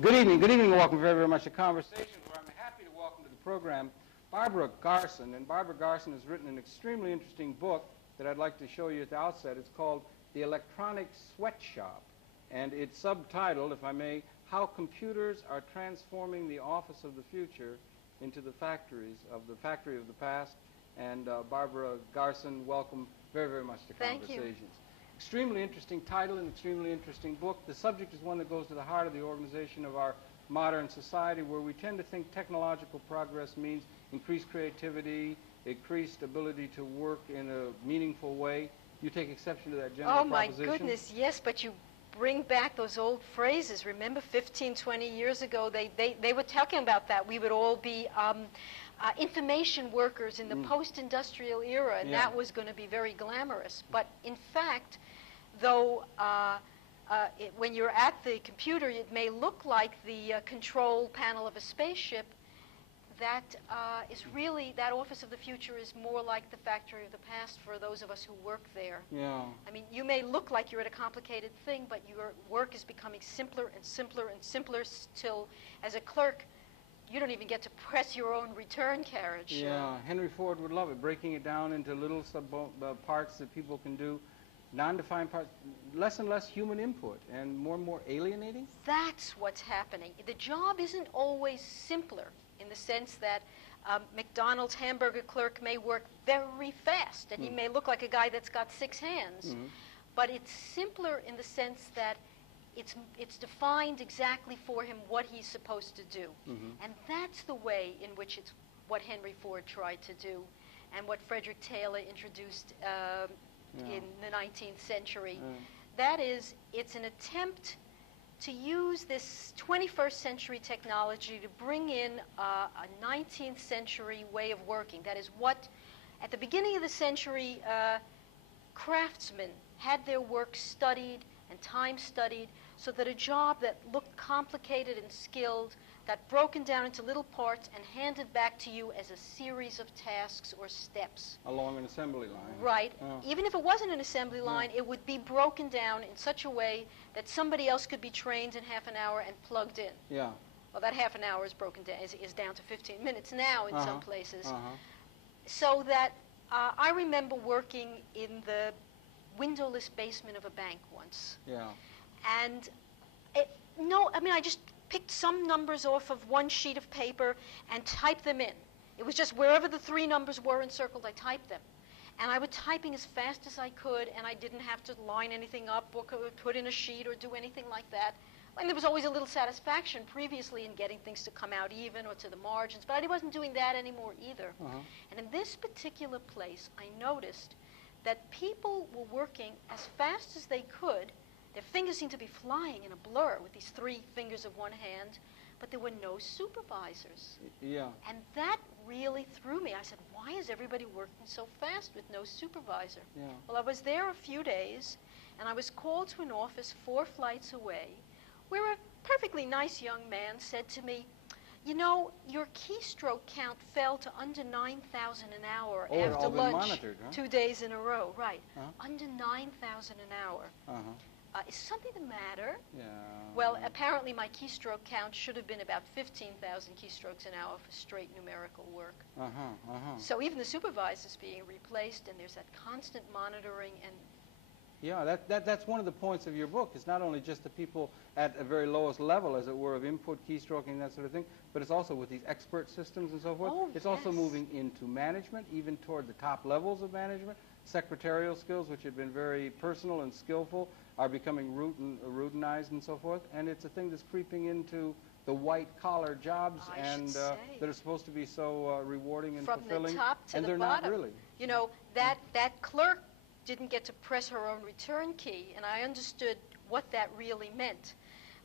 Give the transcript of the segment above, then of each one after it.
Good evening, and welcome very, very much to Conversations, where I'm happy to welcome to the program Barbara Garson. And Barbara Garson has written an extremely interesting book that I'd like to show you at the outset. It's called The Electronic Sweatshop, and it's subtitled, if I may, How Computers Are Transforming the Office of the Future into the Factory of the Past. And Barbara Garson, welcome very, very much to Conversations. Thank you. Extremely interesting title and extremely interesting book. The subject is one that goes to the heart of the organization of our modern society, where we tend to think technological progress means increased creativity, increased ability to work in a meaningful way. You take exception to that general proposition? Oh, my goodness, yes, but you bring back those old phrases. Remember 15, 20 years ago, they were talking about that. We would all be information workers in the post-industrial era, and that was going to be very glamorous. But in fact, though when you're at the computer, it may look like the control panel of a spaceship, that is really, that office of the future is more like the factory of the past for those of us who work there. Yeah. I mean, you may look like you're at a complicated thing, but your work is becoming simpler and simpler and simpler till, as a clerk, you don't even get to press your own return carriage. Yeah, Henry Ford would love it, breaking it down into little parts that people can do, non-defined parts, less and less human input, and more alienating? That's what's happening. The job isn't always simpler in the sense that McDonald's hamburger clerk may work very fast, and he may look like a guy that's got 6 hands, but it's simpler in the sense that it's defined exactly for him what he's supposed to do. And that's the way in which it's what Henry Ford tried to do and what Frederick Taylor introduced in the 19th century. That is, it's an attempt to use this 21st century technology to bring in a 19th century way of working. That is what, at the beginning of the century, craftsmen had their work studied and time studied, so that a job that looked complicated and skilled got broken down into little parts and handed back to you as a series of tasks or steps. Along an assembly line. Right. Even if it wasn't an assembly line, it would be broken down in such a way that somebody else could be trained in half an hour and plugged in. Yeah. Well, that half an hour is broken down, is down to 15 minutes now in some places. So that I remember working in the windowless basement of a bank once. Yeah. And I just picked some numbers off of one sheet of paper and typed them in. It was just wherever the 3 numbers were encircled, I typed them. And I was typing as fast as I could, and I didn't have to line anything up or put in a sheet or do anything like that. And there was always a little satisfaction previously in getting things to come out even or to the margins, but I wasn't doing that anymore either. And in this particular place, I noticed that people were working as fast as they could. Their fingers seemed to be flying in a blur with these 3 fingers of one hand, but there were no supervisors. Yeah. And that really threw me. I said, why is everybody working so fast with no supervisor? Yeah. Well, I was there a few days, and I was called to an office 4 flights away, where a perfectly nice young man said to me, you know, your keystroke count fell to under 9,000 an hour after lunch monitored, huh? 2 days in a row. Right. Under 9,000 an hour. Is something the matter? Yeah. Well, apparently my keystroke count should have been about 15,000 keystrokes an hour for straight numerical work. So even the supervisor's being replaced, and there's that constant monitoring and... Yeah, that's one of the points of your book. It's not only just the people at a very lowest level, as it were, of input, keystroking, that sort of thing, but it's also with these expert systems and so forth. Oh, it's also moving into management, even toward the top levels of management. Secretarial skills, which had been very personal and skillful, are becoming routinized and so forth. And it's a thing that's creeping into the white-collar jobs that are supposed to be so rewarding and fulfilling. From the top to and the they're bottom. not really. You know, that clerk didn't get to press her own return key, and I understood what that really meant.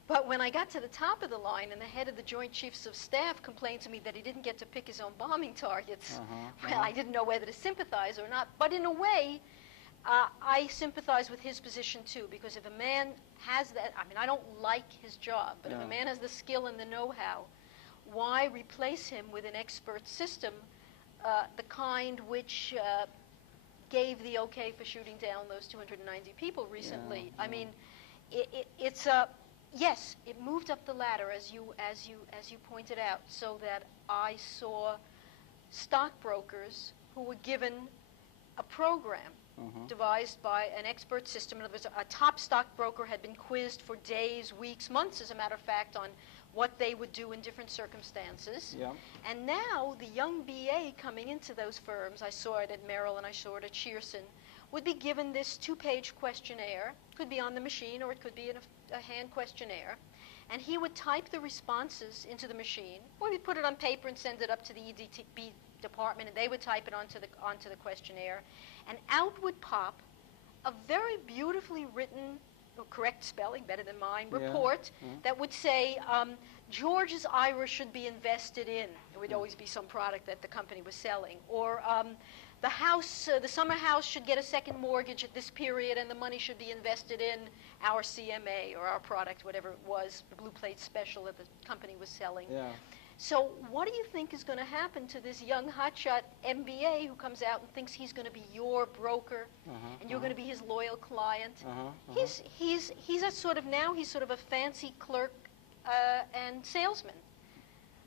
But when I got to the top of the line and the head of the Joint Chiefs of Staff complained to me that he didn't get to pick his own bombing targets, well, I didn't know whether to sympathize or not. But in a way, I sympathize with his position, too, because if a man has that, I mean, I don't like his job, but if a man has the skill and the know-how, why replace him with an expert system, the kind which gave the okay for shooting down those 290 people recently? I mean, it's a... Yes, it moved up the ladder as you pointed out, so that I saw stockbrokers who were given a program devised by an expert system. In other words, a top stockbroker had been quizzed for days, weeks, months, as a matter of fact, on what they would do in different circumstances. Yeah. And now the young BA coming into those firms, I saw it at Merrill and I saw it at Shearson, would be given this 2-page questionnaire. Could be on the machine or it could be in a hand questionnaire. And he would type the responses into the machine, or he'd put it on paper and send it up to the EDB department, and they would type it onto the questionnaire. And out would pop a very beautifully written, correct spelling, better than mine, report that would say, George's IRA should be invested in. It would always be some product that the company was selling. Or the house, the summer house should get a second mortgage at this period, and the money should be invested in our CMA or our product, whatever it was, the blue plate special that the company was selling. Yeah. So what do you think is going to happen to this young hotshot MBA who comes out and thinks he's going to be your broker and you're going to be his loyal client? He's a sort of, now he's sort of a fancy clerk and salesman.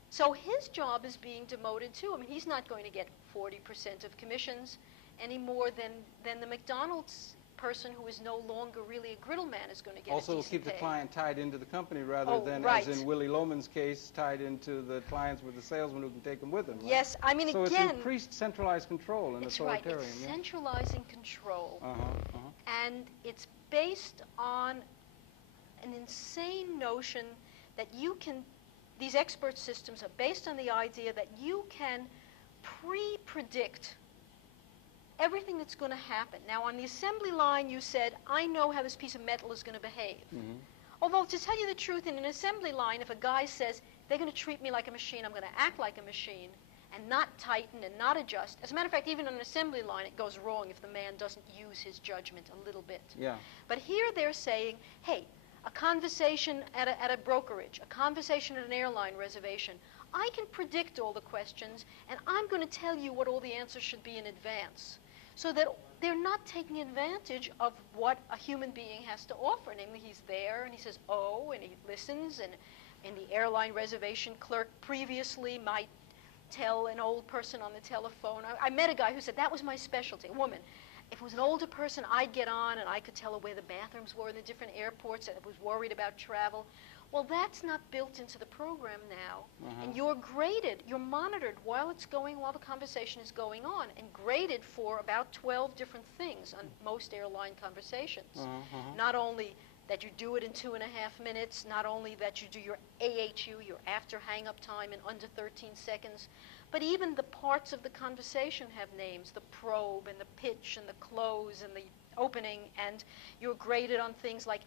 So his job is being demoted too. I mean, he's not going to get 40% of commissions any more than the McDonald's person who is no longer really a griddle man is going to get. Also, a will decent keep the pay. client tied into the company rather than, right. as in Willie Loman's case, tied into the clients with the salesman who can take them with him. Right? Yes, I mean, so again, it's increased centralized control and it's right. authoritarian. It's yeah? centralizing control, and it's based on an insane notion that you can. These expert systems are based on the idea that you can pre-predict everything that's going to happen. Now, on the assembly line, you said, I know how this piece of metal is going to behave. Although, to tell you the truth, in an assembly line, if a guy says, they're going to treat me like a machine, I'm going to act like a machine, and not tighten and not adjust. As a matter of fact, even on an assembly line, it goes wrong if the man doesn't use his judgment a little bit. Yeah. But here they're saying, hey, a conversation at a brokerage, a conversation at an airline reservation, I can predict all the questions, and I'm going to tell you what all the answers should be in advance, so that they're not taking advantage of what a human being has to offer. Namely, he's there, and he says, oh, and he listens, and the airline reservation clerk previously might tell an old person on the telephone. I met a guy who said, that was my specialty, a woman. If it was an older person, I'd get on, and I could tell her where the bathrooms were in the different airports, and I was worried about travel. Well, that's not built into the program now, and you're graded, you're monitored while the conversation is going on, and graded for about 12 different things on most airline conversations. Not only that you do it in 2.5 minutes, not only that you do your AHU, your after hang-up time, in under 13 seconds, but even the parts of the conversation have names, the probe and the pitch and the close and the opening, and you're graded on things like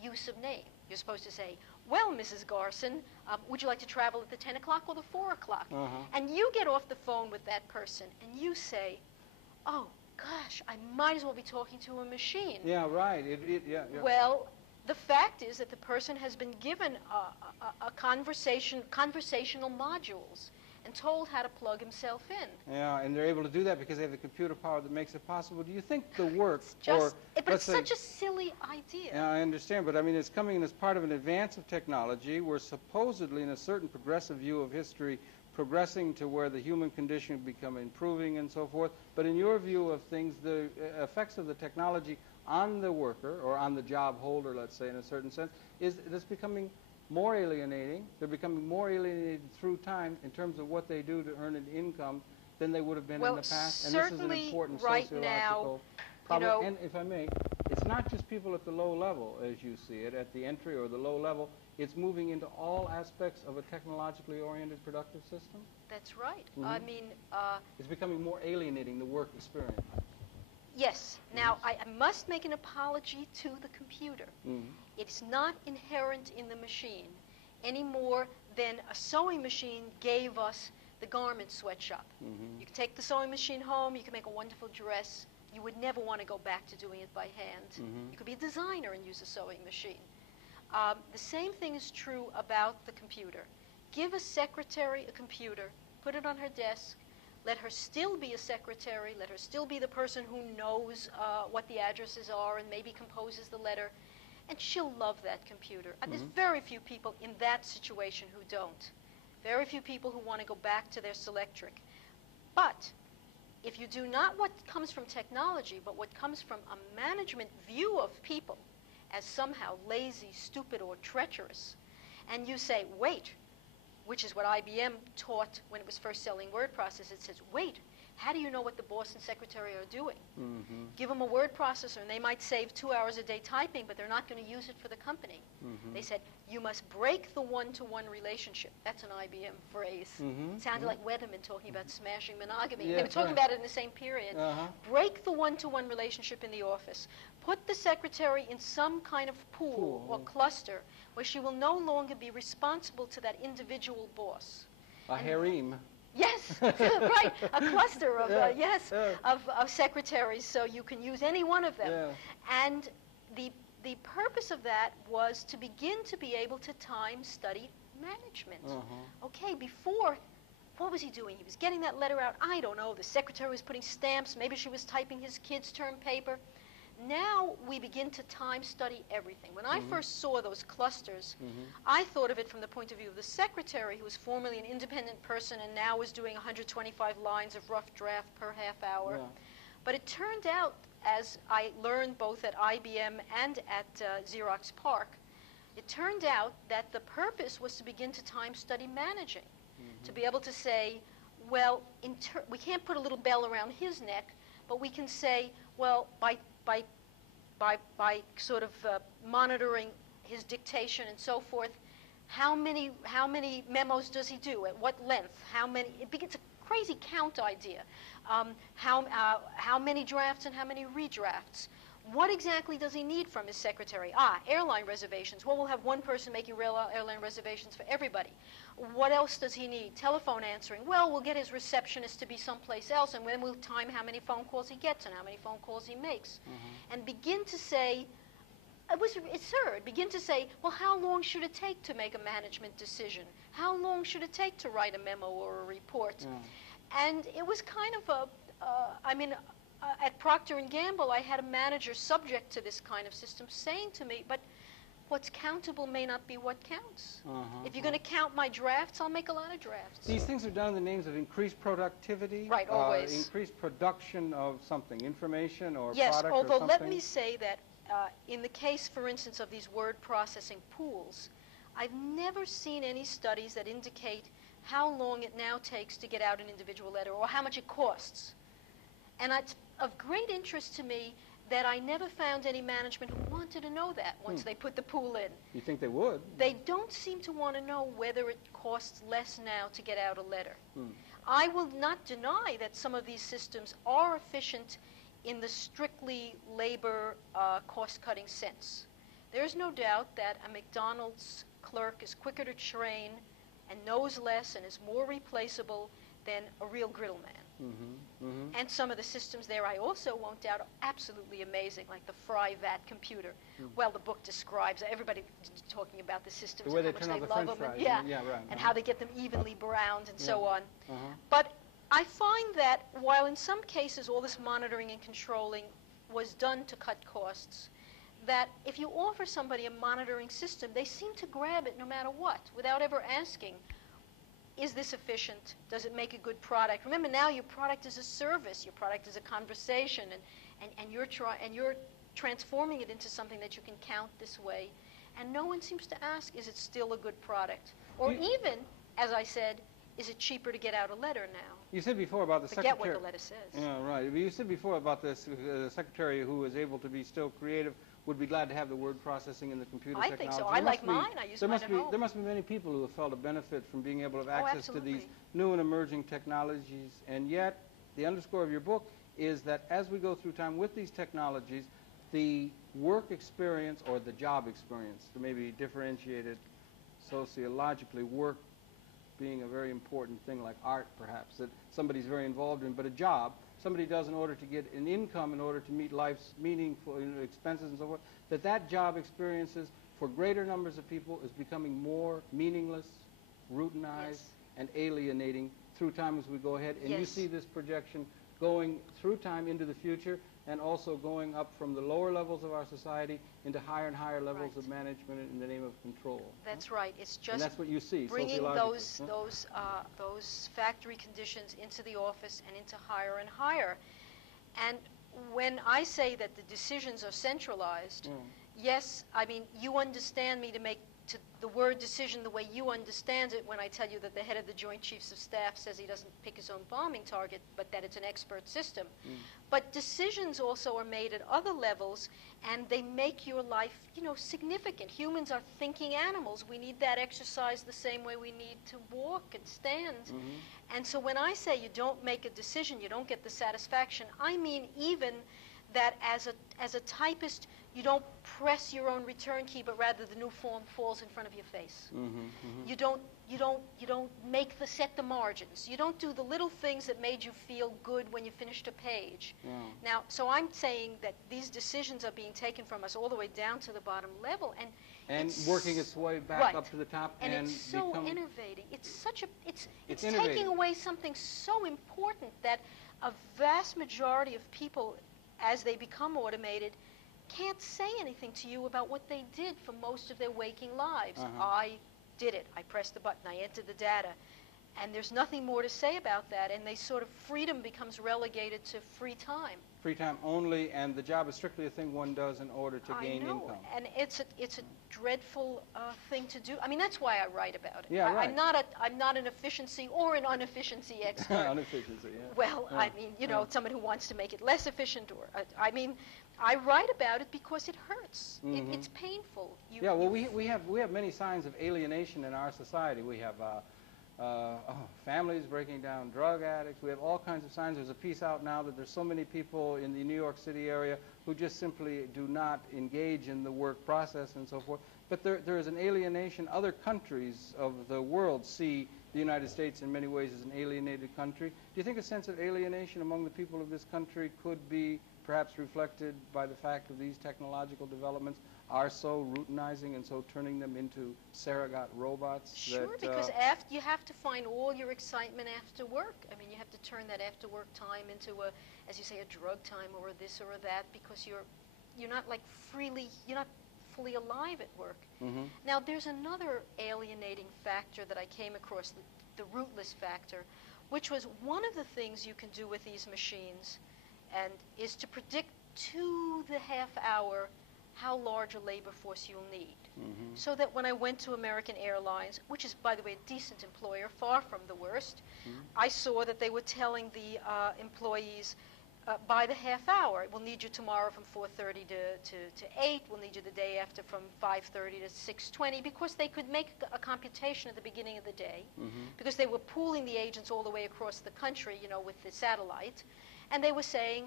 use of name. You're supposed to say, well, Mrs. Garson, would you like to travel at the 10 o'clock or the 4 o'clock? And you get off the phone with that person, and you say, oh, gosh, I might as well be talking to a machine. Yeah, right. Yeah. Well, the fact is that the person has been given a conversational modules and told how to plug himself in. Yeah, and they're able to do that because they have the computer power that makes it possible. Do you think the work, but it's such a silly idea. Yeah, I understand, but I mean, it's coming in as part of an advance of technology. We're supposedly, in a certain progressive view of history, progressing to where the human condition become improving and so forth. But in your view of things, the effects of the technology on the worker, or on the job holder, let's say, in a certain sense, is it's becoming more alienating. They're becoming more alienated through time in terms of what they do to earn an income than they would have been in the past. And this is an important sociological problem. And if I may, it's not just people at the low level, as you see it, at the entry or the low level. It's moving into all aspects of a technologically oriented productive system. That's right. I mean, it's becoming more alienating, the work experience. Yes. Now, I must make an apology to the computer. It's not inherent in the machine any more than a sewing machine gave us the garment sweatshop. You can take the sewing machine home, you can make a wonderful dress. You would never want to go back to doing it by hand. You could be a designer and use a sewing machine. The same thing is true about the computer. Give a secretary a computer, put it on her desk, let her still be a secretary, let her still be the person who knows what the addresses are and maybe composes the letter. and she'll love that computer. There's very few people in that situation who don't. Very few people who want to go back to their Selectric. But if you do not what comes from technology, but what comes from a management view of people as somehow lazy, stupid, or treacherous, and you say, wait, which is what IBM taught when it was first selling word processors, it says, wait, how do you know what the boss and secretary are doing? Give them a word processor, and they might save 2 hours a day typing, but they're not going to use it for the company. They said, you must break the one-to-one relationship. That's an IBM phrase. It sounded like Weatherman talking about smashing monogamy. They were talking about it in the same period. Break the one-to-one relationship in the office. Put the secretary in some kind of pool or cluster where she will no longer be responsible to that individual boss. A harem. Yes, right. A cluster of of secretaries, so you can use any one of them. And the purpose of that was to begin to be able to time study management. Okay, before, what was he doing? He was getting that letter out. I don't know. The secretary was putting stamps. Maybe she was typing his kid's term paper. Now we begin to time study everything. When I first saw those clusters, I thought of it from the point of view of the secretary, who was formerly an independent person and now was doing 125 lines of rough draft per half hour. But it turned out, as I learned both at IBM and at Xerox PARC, it turned out that the purpose was to begin to time study managing, to be able to say, well, we can't put a little bell around his neck, but we can say, well, by sort of monitoring his dictation and so forth, how many memos does he do? At what length? How many? It begins a crazy count idea. How many drafts and how many redrafts? What exactly does he need from his secretary? Airline reservations. Well, we'll have one person making airline reservations for everybody. What else does he need? Telephone answering. Well, we'll get his receptionist to be someplace else, and then we'll time how many phone calls he gets and how many phone calls he makes. And begin to say, it's absurd, begin to say, well, how long should it take to make a management decision? How long should it take to write a memo or a report? And it was kind of at Procter & Gamble, I had a manager subject to this kind of system saying to me, but what's countable may not be what counts. If you're going to count my drafts, I'll make a lot of drafts. These things are done in the names of increased productivity? Right, always. Increased production of something, information or yes, product although or something? let me say that in the case, for instance, of these word processing pools, I've never seen any studies that indicate how long it now takes to get out an individual letter or how much it costs. And it's of great interest to me that I never found any management who wanted to know that once they put the pool in. You think they would? They don't seem to want to know whether it costs less now to get out a letter. I will not deny that some of these systems are efficient in the strictly labor cost-cutting sense. There's no doubt that a McDonald's clerk is quicker to train and knows less and is more replaceable than a real griddle man. And some of the systems there, I also won't doubt, are absolutely amazing, like the Fry-Vat computer. Well, the book describes everybody talking about the systems, the way and they how turn much out they the love French them, fries. and how they get them evenly browned and so on. Uh-huh. But I find that while in some cases all this monitoring and controlling was done to cut costs, that if you offer somebody a monitoring system, they seem to grab it no matter what, without ever asking, is this efficient? Does it make a good product? Remember, now your product is a service. Your product is a conversation, and you're transforming it into something that you can count this way. And no one seems to ask, is it still a good product? Or even, as I said, is it cheaper to get out a letter now? You said before about the Forget secretary. what the letter says. Yeah, right. You said before about this secretary who was able to be still creative would be glad to have the word processing in the computer I technology. think so. I like mine. I use mine at home. There must be many people who have felt a benefit from being able to have access to these new and emerging technologies. And yet, the underscore of your book is that as we go through time with these technologies, the work experience or the job experience, to maybe differentiate it sociologically, work being a very important thing like art perhaps, that somebody's very involved in, but a job somebody does in order to get an income, in order to meet life's meaningful expenses and so forth, that job experiences for greater numbers of people is becoming more meaningless, routinized, and alienating through time as we go ahead. And you see this projection going through time into the future, and also going up from the lower levels of our society into higher and higher levels Right. of management in the name of control. That's right. It's And just that's what you see bringing sociologically. those factory conditions into the office and into higher and higher. And when I say that the decisions are centralized, yes, I mean, you understand me to make the word decision the way you understand it when I tell you that the head of the Joint Chiefs of Staff says he doesn't pick his own bombing target, but that it's an expert system. But decisions also are made at other levels, and they make your life, significant. Humans are thinking animals. We need that exercise the same way we need to walk and stand. And so when I say you don't make a decision, you don't get the satisfaction, I mean even that as a typist, you don't press your own return key, but rather the new form falls in front of your face. You don't set the margins. You don't do the little things that made you feel good when you finished a page. Now, so I'm saying that these decisions are being taken from us all the way down to the bottom level, and working its way back up to the top, and it's so innovating. It's taking away something so important that a vast majority of people, as they become automated, can't say anything to you about what they did for most of their waking lives. I did it. I pressed the button. I entered the data. And there's nothing more to say about that. And freedom becomes relegated to free time. Free time only, and the job is strictly a thing one does in order to gain income. And it's a dreadful thing to do. I mean, that's why I write about it. Yeah, right. I'm not an efficiency or an inefficiency expert. Inefficiency, yeah. Well, I mean, someone who wants to make it less efficient, or I write about it because it hurts. It's painful. We have many signs of alienation in our society. We have families breaking down, drug addicts. We have all kinds of signs. There's a piece out now that there's so many people in the New York City area who just simply do not engage in the work process and so forth. But there is an alienation. Other countries of the world see the United States in many ways as an alienated country. Do you think a sense of alienation among the people of this country could be perhaps reflected by the fact that these technological developments are so routinizing and so turning them into surrogate robots? Sure, because you have to find all your excitement after work. I mean, you have to turn that after work time into as you say, a drug time or a this or a that, because you're not fully alive at work. Now, there's another alienating factor that I came across, the rootless factor, which was one of the things you can do with these machines, and is to predict to the half hour how large a labor force you'll need. So that when I went to American Airlines, which is, by the way, a decent employer, far from the worst, I saw that they were telling the employees, by the half hour, we'll need you tomorrow from 4:30 to 8, we'll need you the day after from 5:30 to 6:20, because they could make a computation at the beginning of the day, because they were pooling the agents all the way across the country, with the satellite, and they were saying,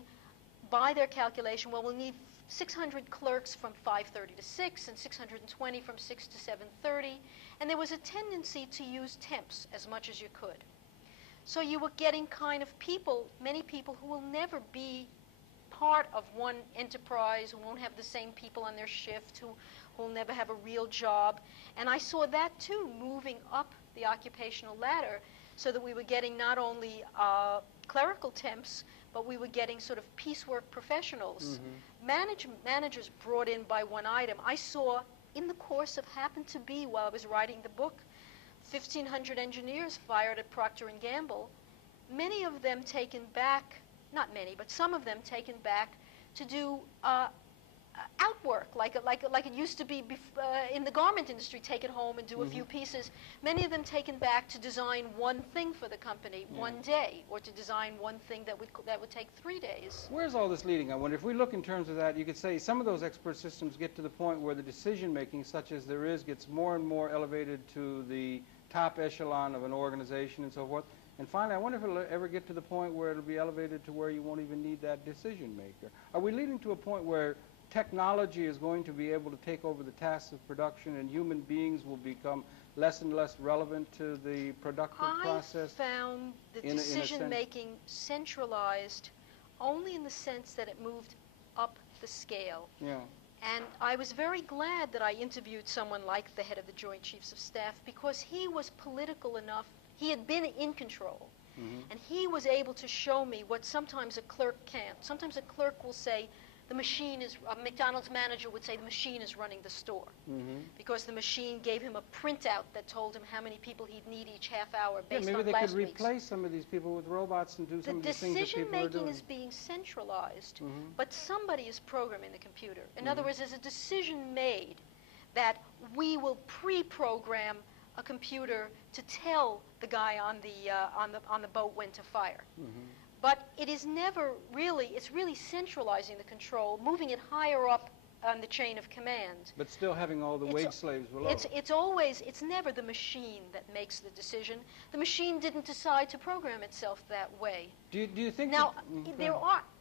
by their calculation, well, we'll need 600 clerks from 5:30 to 6 and 620 from 6 to 7:30, and there was a tendency to use temps as much as you could. So you were getting kind of many people who will never be part of one enterprise, who won't have the same people on their shift, who will never have a real job. And I saw that too, moving up the occupational ladder, so that we were getting not only clerical temps, but we were getting sort of piecework professionals. Managers brought in by one item. I saw, in the course of, happened to be while I was writing the book, 1,500 engineers fired at Procter & Gamble, many of them taken back, not many, but some of them taken back to do outwork, like it used to be in the garment industry, take it home and do a few pieces. Many of them taken back to design one thing for the company one day, or to design one thing that would take 3 days. Where's all this leading? I wonder, if we look in terms of that, you could say some of those expert systems get to the point where the decision-making, such as there is, gets more and more elevated to the top echelon of an organization and so forth. And finally, I wonder if it'll ever get to the point where it'll be elevated to where you won't even need that decision-maker. Are we leading to a point where technology is going to be able to take over the tasks of production, and human beings will become less and less relevant to the productive process? I found the decision-making centralized only in the sense that it moved up the scale. And I was very glad that I interviewed someone like the head of the Joint Chiefs of Staff, because he was political enough. He had been in control. And he was able to show me what sometimes a clerk can't. Sometimes a clerk will say, the machine is, a McDonald's manager would say the machine is running the store because the machine gave him a printout that told him how many people he'd need each half hour based on last week's. Maybe they could replace some of these people with robots and do some of the things that people are doing. The decision-making is being centralized, but somebody is programming the computer. In other words, there's a decision made that we will pre-program a computer to tell the guy on the boat when to fire. But it is never really, it's really centralizing the control, moving it higher up on the chain of command. But still having all the wage slaves below. It's never the machine that makes the decision. The machine didn't decide to program itself that way. Do you think now,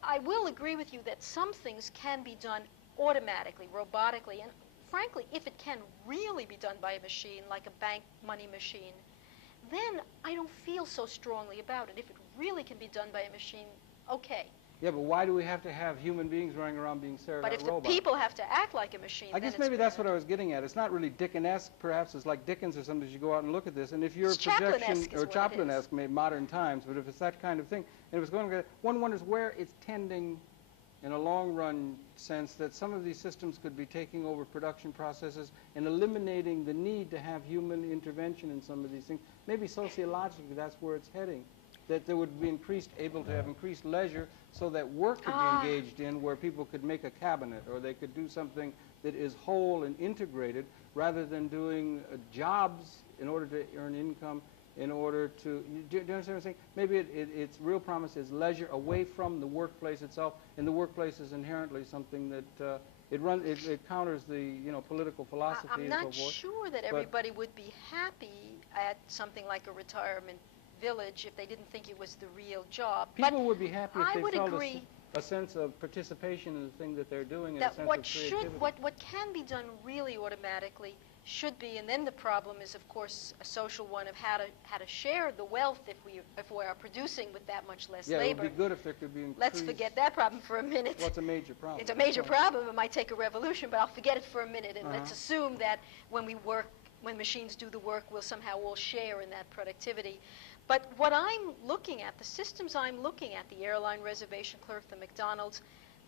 I will agree with you that some things can be done automatically, robotically, and frankly, if it can really be done by a machine, like a bank money machine, then I don't feel so strongly about it. If it really can be done by a machine, okay. Yeah, but why do we have to have human beings running around being surrogate robots? But if the people have to act like a machine, I guess maybe that's what I was getting at. It's not really Dickens-esque, perhaps. It's like Dickens or something as you go out and look at this. And if you're a projection, or Chaplin-esque, maybe modern times, but if it's that kind of thing, and it was going to, one wonders where it's tending in a long-run sense that some of these systems could be taking over production processes and eliminating the need to have human intervention in some of these things. Maybe sociologically that's where it's heading, that there would be able to have increased leisure so that work could be engaged in where people could make a cabinet or they could do something that is whole and integrated rather than doing jobs in order to earn income in order to, do you understand what I'm saying? Maybe its real promise is leisure away from the workplace itself, and the workplace is inherently something that it counters the political philosophy and so forth. I'm not sure that everybody would be happy at something like a retirement village if they didn't think it was the real job. People would be happy if I they would felt agree a sense of participation in the thing that they're doing and that a sense what of creativity. what can be done really automatically should be, and then the problem is, of course, a social one of how to share the wealth if we are producing with that much less labor. Yeah, it would be good if there could be increased. Let's forget that problem for a minute. Well, it's a major problem. It's a major problem. It might take a revolution, but I'll forget it for a minute, and let's assume that when machines do the work, we'll somehow all share in that productivity. But what I'm looking at, the systems I'm looking at, the airline reservation clerk, the McDonald's,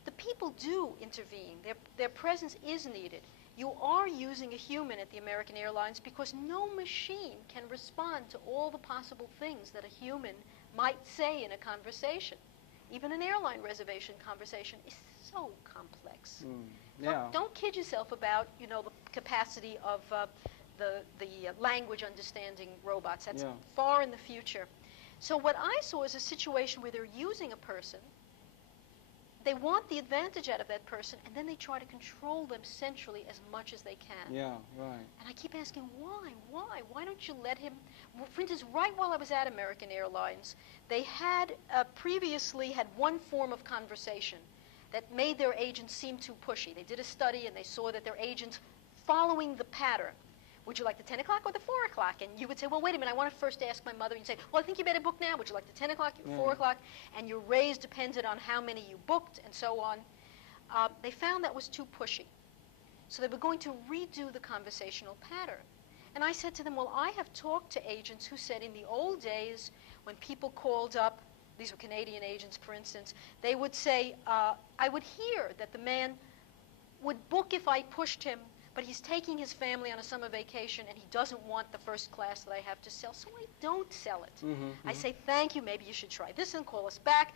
the people do intervene. Their presence is needed. You are using a human at the American Airlines because no machine can respond to all the possible things that a human might say in a conversation. Even an airline reservation conversation is so complex. Don't kid yourself about, the capacity of the language understanding robots. That's far in the future. So what I saw is a situation where they're using a person. They want the advantage out of that person, and then they try to control them centrally as much as they can. Yeah, right. And I keep asking, why? Why don't you let him? For instance, right while I was at American Airlines, they had previously had one form of conversation that made their agents seem too pushy. They did a study, and they saw that their agents following the pattern. Would you like the 10 o'clock or the 4 o'clock? And you would say, well, wait a minute, I want to first ask my mother. And you say, well, I think you better book now. Would you like the 10 o'clock or 4 o'clock? And your raise depended on how many you booked and so on. They found that was too pushy. So they were going to redo the conversational pattern. And I said to them, well, I have talked to agents who said in the old days when people called up, these were Canadian agents, for instance, they would say, I would hear that the man would book if I pushed him, but he's taking his family on a summer vacation and he doesn't want the first class that I have to sell, so I don't sell it. I say, thank you, maybe you should try this and call us back.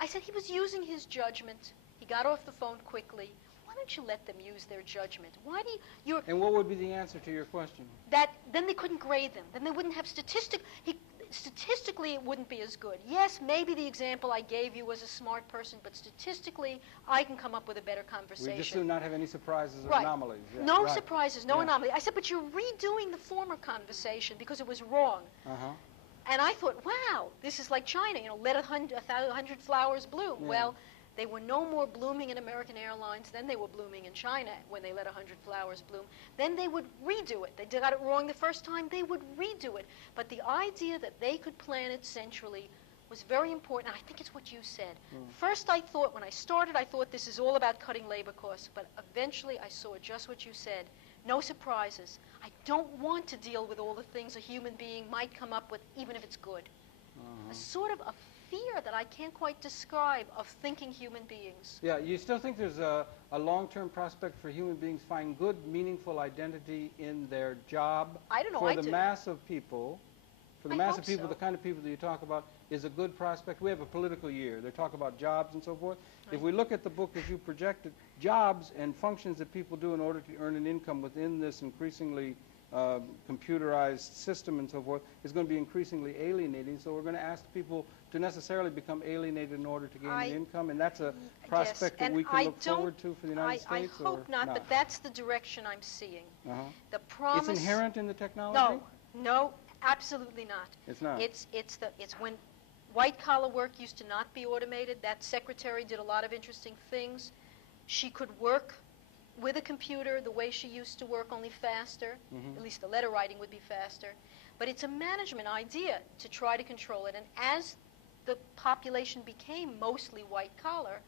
I said he was using his judgment. He got off the phone quickly. Why don't you let them use their judgment? Why do you... And what would be the answer to your question? Then they couldn't grade them. Then they wouldn't have statistically, it wouldn't be as good. Yes, maybe the example I gave you was a smart person, but statistically, I can come up with a better conversation. We just do not have any surprises or anomalies. Yeah, no surprises, no anomaly. I said, but you're redoing the former conversation because it was wrong. And I thought, wow, this is like China, let 100 flowers bloom. Yeah. Well, they were no more blooming in American Airlines than they were blooming in China when they let 100 flowers bloom. Then they would redo it. They got it wrong the first time, they would redo it. But the idea that they could plan it centrally was very important, and I think it's what you said. First, when I started, I thought this is all about cutting labor costs, but eventually I saw just what you said. No surprises. I don't want to deal with all the things a human being might come up with, even if it's good. sort of a fear that I can't quite describe of thinking human beings. Yeah, you still think there's a long-term prospect for human beings find good, meaningful identity in their job? I don't know, For I the do. mass of people, I mass hope of people, so. the kind of people that you talk about, is a good prospect. We have a political year. They talk about jobs and so forth. Right. If we look at the book as you projected, jobs and functions that people do in order to earn an income within this increasingly computerized system and so forth is going to be increasingly alienating. So we're going to ask people to necessarily become alienated in order to gain an income, and that's a prospect that and we can I look forward to for the United States. I hope not, but that's the direction I'm seeing. The promise. It's inherent in the technology? No, no, absolutely not. It's not. It's when white-collar work used to not be automated. That secretary did a lot of interesting things. She could work with a computer the way she used to work, only faster. At least the letter writing would be faster. But it's a management idea to try to control it. And as the population became mostly white-collar,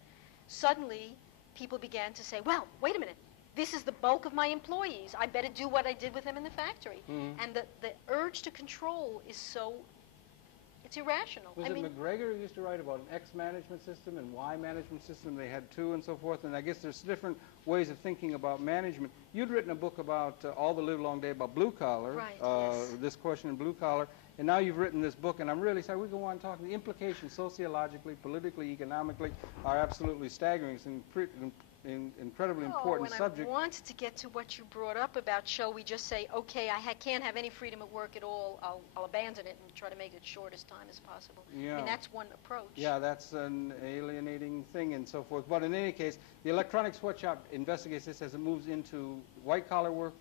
suddenly people began to say, well, wait a minute. This is the bulk of my employees. I better do what I did with them in the factory. And the urge to control is so, it's irrational. Was it McGregor who used to write about an X management system and Y management system? They had two and so forth. And I guess there's different ways of thinking about management. You'd written a book about All the Livelong Day about blue collar, right, yes. This question in blue collar. And now you've written this book, and I'm really sorry, we go on talking. The implications sociologically, politically, economically are absolutely staggering. It's an incredibly important subject. I wanted to get to what you brought up about, shall we just say, okay, I can't have any freedom at work at all, I'll abandon it and try to make it short as time as possible. Yeah. I mean, that's one approach. Yeah, that's an alienating thing and so forth. But in any case, the electronic sweatshop investigates this as it moves into white-collar work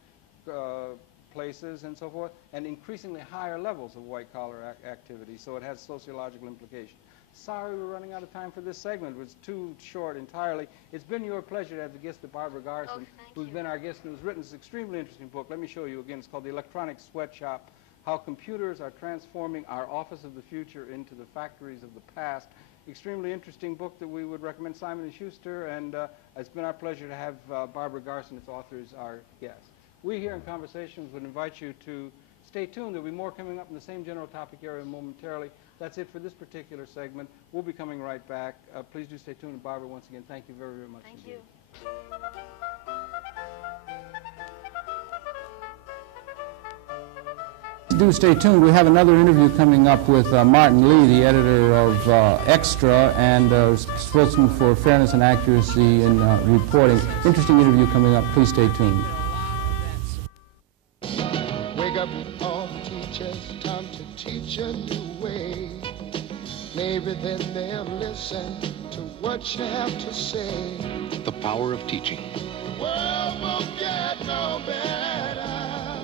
places and so forth, and increasingly higher levels of white-collar activity, so it has sociological implications. Sorry we're running out of time for this segment. It was too short entirely. It's been your pleasure to have the guest of Barbara Garson, who's been our guest and who's written this extremely interesting book. Let me show you again. It's called The Electronic Sweatshop, How Computers Are Transforming Our Office of the Future into the Factories of the Past. Extremely interesting book that we would recommend, Simon & Schuster, and it's been our pleasure to have Barbara Garson, its author, as our guest. We here in Conversations would invite you to stay tuned. There'll be more coming up in the same general topic area momentarily. That's it for this particular segment. We'll be coming right back. Please do stay tuned. And Barbara, once again, thank you very, very much. Thank indeed. you. Do stay tuned. We have another interview coming up with Martin Lee, the editor of Extra and spokesman for fairness and accuracy in reporting. Interesting interview coming up. Please stay tuned. Wake up all the teachers, time to teach a new way. Maybe then they'll listen to what you have to say. The power of teaching. The world won't get no better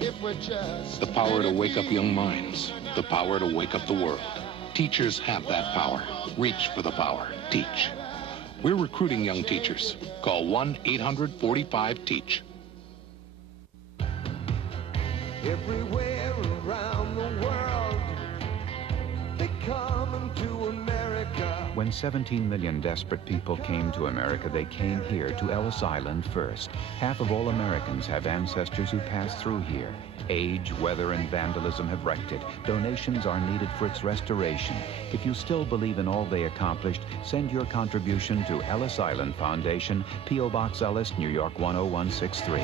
if we're just... The power to wake up young minds. The power to wake up the world. Teachers have that power. Reach for the power. Teach. We're recruiting young teachers. Call 1-800-45-TEACH. Everywhere around the world, they come to America. When 17 million desperate people came to America, they came here to Ellis Island first. Half of all Americans have ancestors who passed through here. Age, weather, and vandalism have wrecked it. Donations are needed for its restoration. If you still believe in all they accomplished, send your contribution to Ellis Island Foundation, P.O. Box Ellis, New York 10163.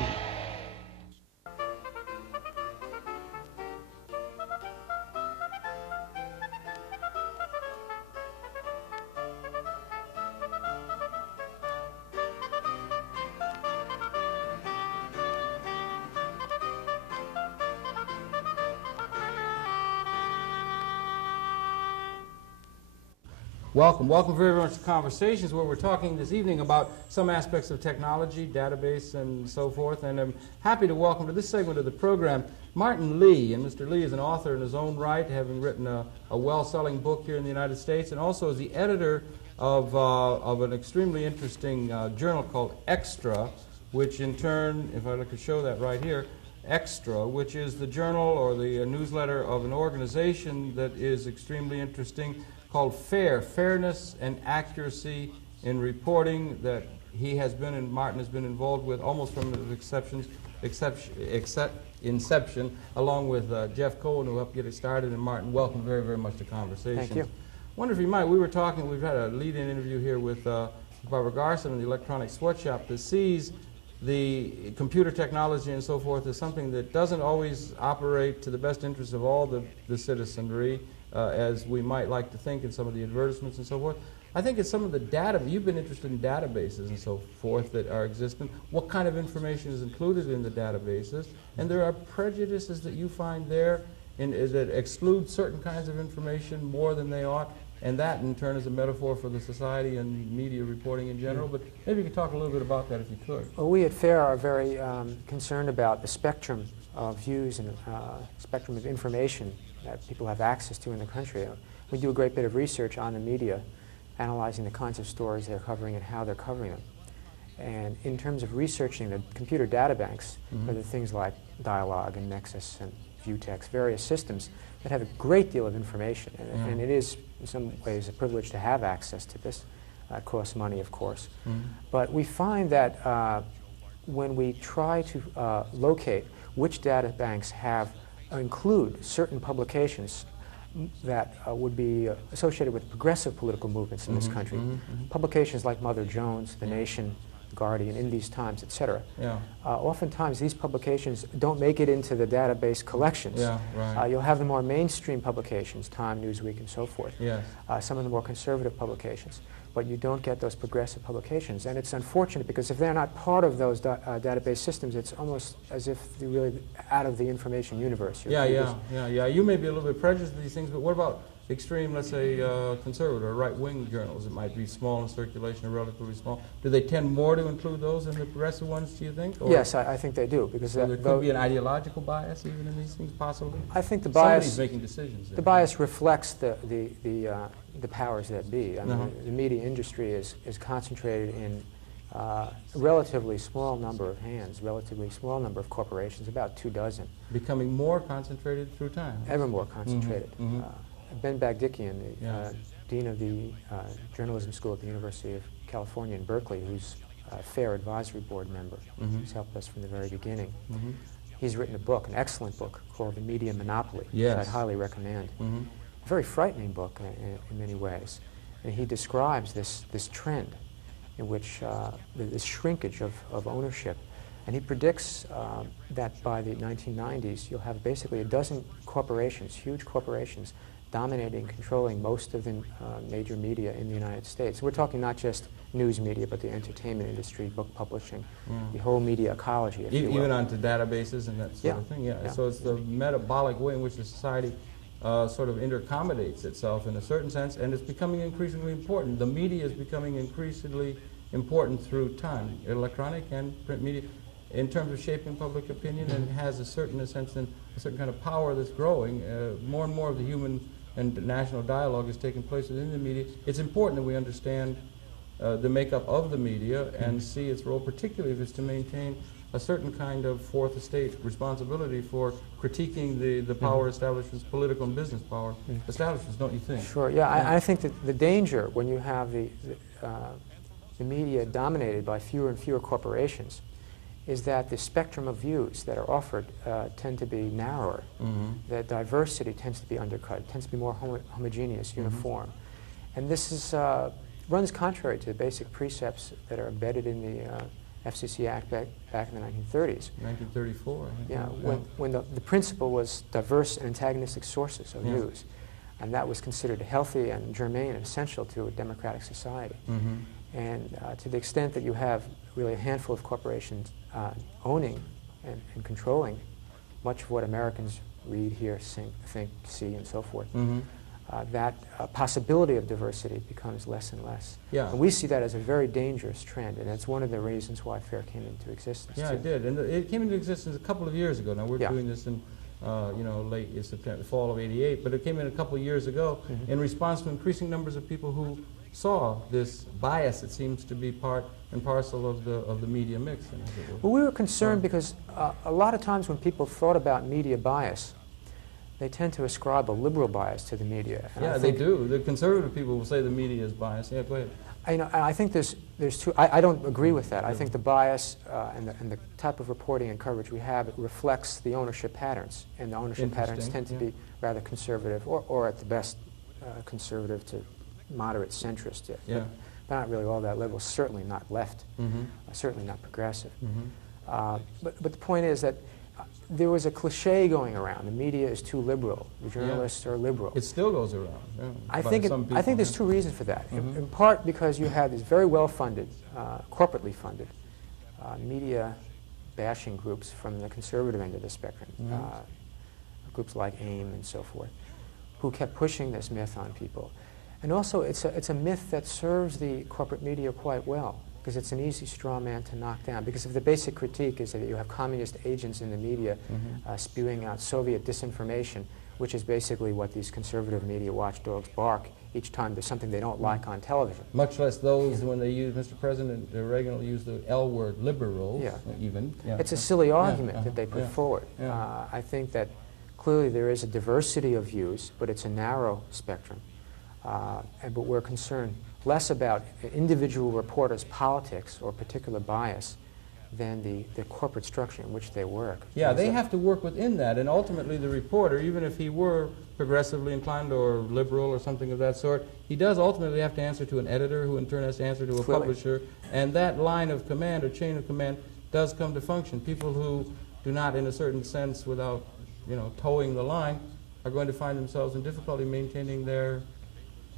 Welcome very much to Conversations, where we're talking this evening about some aspects of technology, database, and so forth. And I'm happy to welcome to this segment of the program Martin Lee. And Mr. Lee is an author in his own right, having written a well-selling book here in the United States, and also is the editor of an extremely interesting journal called Extra, which in turn, if I look to show that right here, Extra, which is the journal or the newsletter of an organization that is extremely interesting, called FAIR, Fairness and Accuracy in Reporting, that he has been, and Martin has been involved with almost from inception, along with Jeff Cohen, who helped get it started. And Martin, welcome very, very much to Conversations. Thank you. I wonder if you might, we were talking, we've had a lead-in interview here with Barbara Garson in the Electronic Sweatshop that sees the computer technology and so forth as something that doesn't always operate to the best interest of all the citizenry, as we might like to think in some of the advertisements and so forth. I think it's some of the data, you've been interested in databases and so forth that are existent. What kind of information is included in the databases? And there are prejudices that you find there that exclude certain kinds of information more than they ought. And that, in turn, is a metaphor for the society and media reporting in general. But maybe you could talk a little bit about that if you could. Well, we at FAIR are very concerned about the spectrum of views and spectrum of information that people have access to in the country. We do a great bit of research on the media, analyzing the kinds of stories they're covering and how they're covering them. And in terms of researching the computer data banks, there are things like Dialog and Nexus and Vutex, various systems that have a great deal of information. And it is, in some ways, a privilege to have access to this. It costs money, of course. But we find that when we try to locate which data banks include certain publications that would be associated with progressive political movements in this country, publications like Mother Jones, The Nation, Guardian, In These Times, etc. Oftentimes these publications don't make it into the database collections. You'll have the more mainstream publications, Time, Newsweek, and so forth. Some of the more conservative publications. But you don't get those progressive publications. And it's unfortunate because if they're not part of those database systems, it's almost as if they're really out of the information universe. You may be a little bit prejudiced to these things, but what about extreme, let's say, conservative or right-wing journals? It might be small in circulation or relatively small. Do they tend more to include those than the progressive ones, do you think? Or yes, I think they do. Because so there could be an ideological bias even in these things, possibly? I think the bias... Somebody's making decisions. The bias reflects the powers that be. I mean, the media industry is concentrated in a relatively small number of hands, relatively small number of corporations, about 24. Becoming more concentrated through time. Ever more concentrated. Ben Bagdikian, the dean of the journalism school at the University of California in Berkeley, who's a FAIR advisory board member, who's helped us from the very beginning. He's written a book, an excellent book, called The Media Monopoly, which I'd highly recommend. A very frightening book in many ways. And he describes this trend in which this shrinkage of ownership. And he predicts that by the 1990s, you'll have basically a dozen corporations, huge corporations, dominating, controlling most of the major media in the United States. We're talking not just news media, but the entertainment industry, book publishing, the whole media ecology, if you will. Even onto databases and that sort of thing, So it's the metabolic way in which the society sort of intercomodates itself in a certain sense, and it's becoming increasingly important. The media is becoming increasingly important through time, electronic and print media, in terms of shaping public opinion, and it has a certain sense and a certain kind of power that's growing. More and more of the human and national dialogue is taking place within the media. It's important that we understand the makeup of the media and see its role, particularly if it's to maintain a certain kind of fourth estate responsibility for critiquing the power establishments, political and business power establishments, don't you think? Sure, I think that the danger when you have the media dominated by fewer and fewer corporations is that the spectrum of views that are offered tend to be narrower. That diversity tends to be undercut, tends to be more homogeneous, uniform. And this runs contrary to the basic precepts that are embedded in the FCC Act back in the 1930s. 1934, I think. When the principle was diverse and antagonistic sources of news. And that was considered healthy and germane and essential to a democratic society. And to the extent that you have really a handful of corporations owning and controlling much of what Americans read, hear, think, see, and so forth, that possibility of diversity becomes less and less. And we see that as a very dangerous trend, and that's one of the reasons why FAIR came into existence. It did, and it came into existence a couple of years ago. Now we're doing this in late September, fall of '88, but it came in a couple of years ago in response to increasing numbers of people who saw this bias that seems to be part and parcel of the media mix. Well, we were concerned because a lot of times when people thought about media bias, they tend to ascribe a liberal bias to the media. And they do. The conservative people will say the media is biased. Go ahead. I think there's there's two. I don't agree with that. I think the bias and the type of reporting and coverage we have, it reflects the ownership patterns, and the ownership patterns tend to be rather conservative, or at the best conservative to moderate centrist. Yeah. But not really all that liberal. Certainly not left. Certainly not progressive. But the point is that there was a cliche going around. The media is too liberal. The journalists are liberal. It still goes around. Yeah, I think there's two reasons for that. In part because you have these very well-funded, corporately funded media bashing groups from the conservative end of the spectrum, groups like AIM and so forth, who kept pushing this myth on people. And also, it's a myth that serves the corporate media quite well, because it's an easy straw man to knock down. Because if the basic critique is that you have communist agents in the media spewing out Soviet disinformation, which is basically what these conservative media watchdogs bark each time there's something they don't like on television. Much less those when they use, Mr. President Reagan will use the L word, liberals, even. Yeah. It's a silly argument that they put forward. I think that clearly there is a diversity of views, but it's a narrow spectrum. But we're concerned less about individual reporters' politics or particular bias than the corporate structure in which they work. Yeah, they have to work within that, and ultimately the reporter, even if he were progressively inclined or liberal or something of that sort, he does ultimately have to answer to an editor, who in turn has to answer to a publisher, and that line of command or chain of command does come to function. People who do not, in a certain sense, without towing the line, are going to find themselves in difficulty maintaining their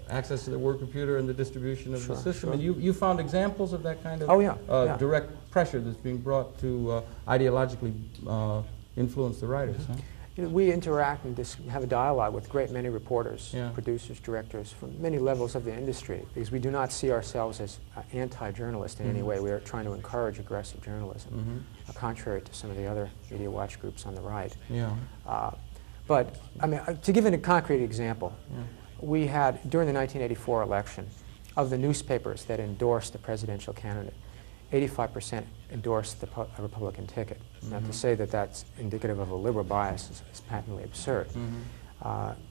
access to the work computer and the distribution of the system. And you found examples of that kind of direct pressure that's being brought to ideologically influence the writers. Huh? We interact and have a dialogue with a great many reporters, producers, directors from many levels of the industry, because we do not see ourselves as anti-journalist in any way. We are trying to encourage aggressive journalism, contrary to some of the other media watch groups on the right. But I mean, to give it a concrete example, we had, during the 1984 election, of the newspapers that endorsed the presidential candidate, 85% endorsed the Republican ticket. Now, to say that that's indicative of a liberal bias is patently absurd.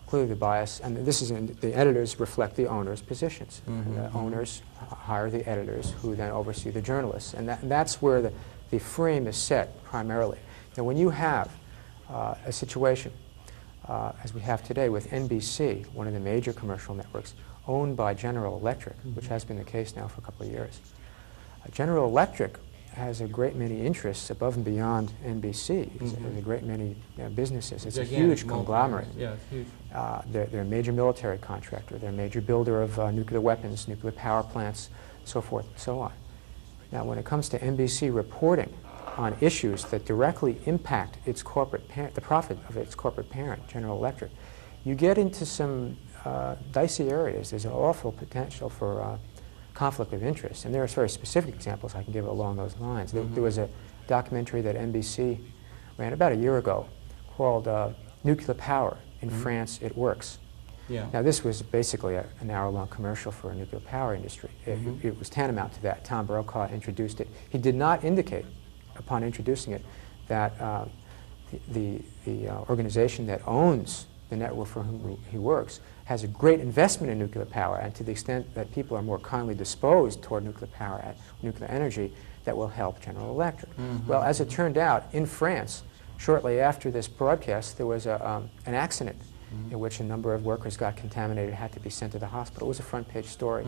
Clearly the bias, and this is the editors reflect the owners' positions. And the owners hire the editors, who then oversee the journalists. And that's where the frame is set primarily. Now, when you have a situation as we have today with NBC, one of the major commercial networks, owned by General Electric, which has been the case now for a couple of years. General Electric has a great many interests above and beyond NBC. There's a great many businesses. It's a huge conglomerate. Yeah, it's huge. They're a major military contractor. They're a major builder of nuclear weapons, nuclear power plants, so forth and so on. Now, when it comes to NBC reporting on issues that directly impact its corporate the profit of its corporate parent, General Electric, you get into some dicey areas. There's an awful potential for conflict of interest, and there are very specific examples I can give along those lines. There was a documentary that NBC ran about a year ago called Nuclear Power in France, It Works. Now, this was basically an hour-long commercial for a nuclear power industry. It was tantamount to that. Tom Brokaw introduced it. He did not indicate, upon introducing it, that the organization that owns the network for whom he works has a great investment in nuclear power, and to the extent that people are more kindly disposed toward nuclear power, nuclear energy, that will help General Electric. Well, as it turned out, in France, shortly after this broadcast, there was an accident in which a number of workers got contaminated, had to be sent to the hospital. It was a front-page story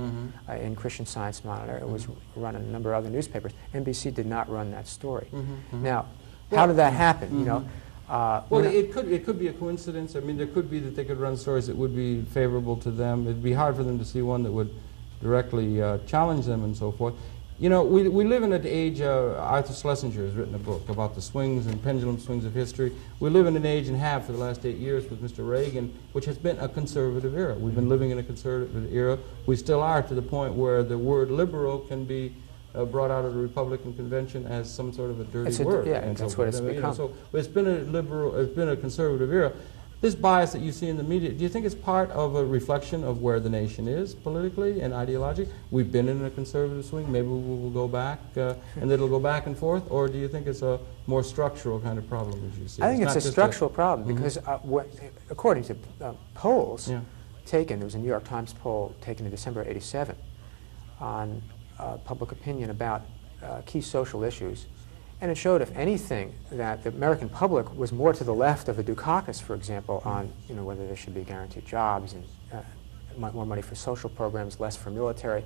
in Christian Science Monitor. It was run in a number of other newspapers. NBC did not run that story. Now, how did that happen? You know, well, it could be a coincidence. I mean, there could be that they could run stories that would be favorable to them. It'd be hard for them to see one that would directly challenge them and so forth. You know, we live in an age, Arthur Schlesinger has written a book about the swings and pendulum swings of history. We live in an age and have for the last 8 years with Mr. Reagan, which has been a conservative era. We've been living in a conservative era. We still are, to the point where the word liberal can be brought out of the Republican convention as some sort of a dirty word. Yeah, and that's what it's become. You know, so it's been a liberal, it's been a conservative era. This bias that you see in the media, do you think it's part of a reflection of where the nation is politically and ideologically? We've been in a conservative swing, maybe we'll go back, and it'll go back and forth, or do you think it's a more structural kind of problem as you see? I think it's a structural problem, because according to polls taken, there was a New York Times poll taken in December '87 on public opinion about key social issues. And it showed, if anything, that the American public was more to the left of a Dukakis, for example, on whether there should be guaranteed jobs and more money for social programs, less for military.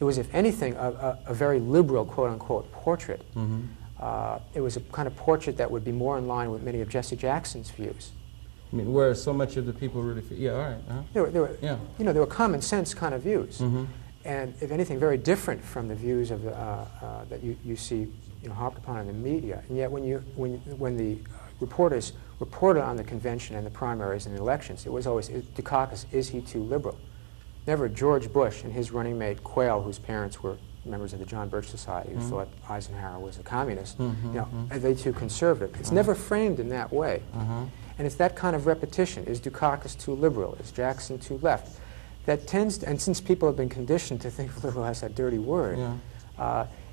It was, if anything, a very liberal, quote-unquote, portrait. It was a kind of portrait that would be more in line with many of Jesse Jackson's views. I mean, where so much of the people really feel, yeah, all right. There were common sense kind of views. And if anything, very different from the views of that you see harped upon in the media. And yet when the reporters reported on the convention and the primaries and the elections, it was always, Dukakis, is he too liberal? Never George Bush and his running mate Quayle, whose parents were members of the John Birch Society, who thought Eisenhower was a communist, are they too conservative? It's never framed in that way. And it's that kind of repetition. Is Dukakis too liberal? Is Jackson too left? That tends to, and since people have been conditioned to think of liberal as that dirty word,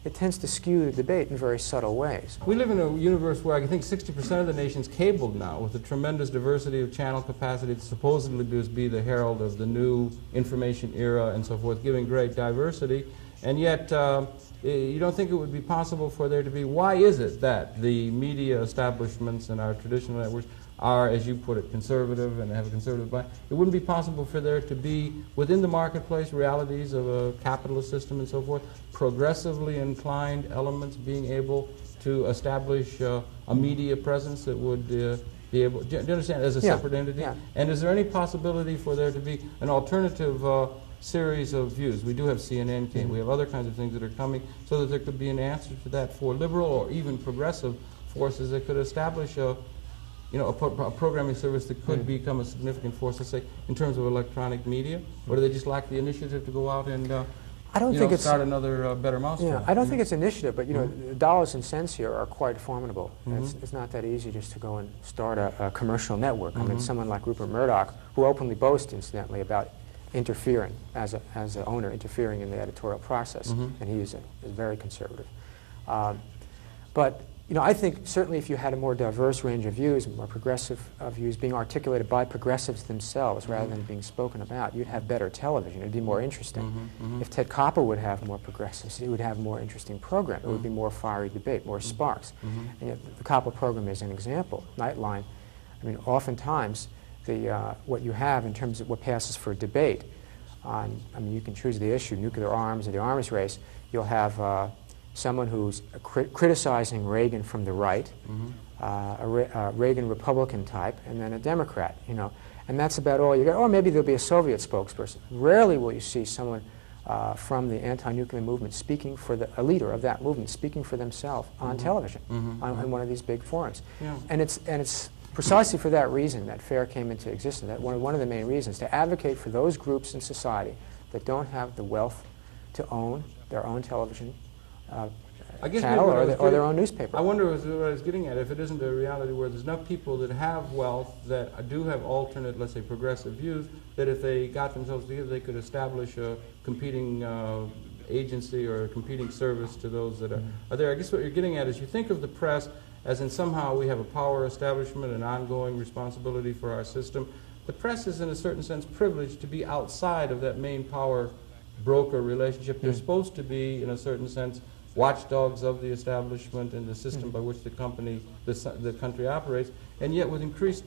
it tends to skew the debate in very subtle ways. We live in a universe where I think 60% of the nation's cabled now, with a tremendous diversity of channel capacity that supposedly be the herald of the new information era and so forth, giving great diversity. And yet, you don't think it would be possible for there to be, why is it that the media establishments and our traditional networks are, as you put it, conservative and have a conservative bias? It wouldn't be possible for there to be, within the marketplace realities of a capitalist system and so forth, progressively inclined elements being able to establish a media presence that would be able, do you understand, as a separate entity? And is there any possibility for there to be an alternative series of views? We do have CNN, we have other kinds of things that are coming, so that there could be an answer to that for liberal or even progressive forces that could establish a programming service that could become a significant force, let's say, in terms of electronic media? Or do they just lack the initiative to go out and start another better mousetrap? I don't think it's initiative, but the dollars and cents here are quite formidable. It's not that easy just to go and start a commercial network. I mean, someone like Rupert Murdoch, who openly boasts, incidentally, about interfering as an owner, interfering in the editorial process, and he is very conservative. But I think certainly if you had a more diverse range of views, more progressive views being articulated by progressives themselves rather than being spoken about, you'd have better television. It'd be more interesting. If Ted Koppel would have more progressives, he would have more interesting program. It would be more fiery debate, more sparks. And yet the Koppel program is an example. Nightline, I mean, oftentimes what you have in terms of what passes for debate on, I mean, you can choose the issue, nuclear arms or the arms race. You'll have someone who's criticizing Reagan from the right, a Reagan Republican type, and then a Democrat, and that's about all you get. Or maybe there'll be a Soviet spokesperson. Rarely will you see someone from the anti-nuclear movement speaking for a leader of that movement speaking for themselves on television, on one of these big forums. And it's precisely for that reason that FAIR came into existence. That one of the main reasons, to advocate for those groups in society that don't have the wealth to own their own television channel or their own newspaper. I wonder what I was getting at, if it isn't a reality where there's enough people that have wealth that do have alternate, let's say, progressive views, that if they got themselves together, they could establish a competing agency or a competing service to those that are there. I guess what you're getting at is you think of the press as in somehow we have a power establishment, an ongoing responsibility for our system. The press is in a certain sense privileged to be outside of that main power broker relationship. They're supposed to be, in a certain sense, watchdogs of the establishment and the system by which the country operates, and yet with increased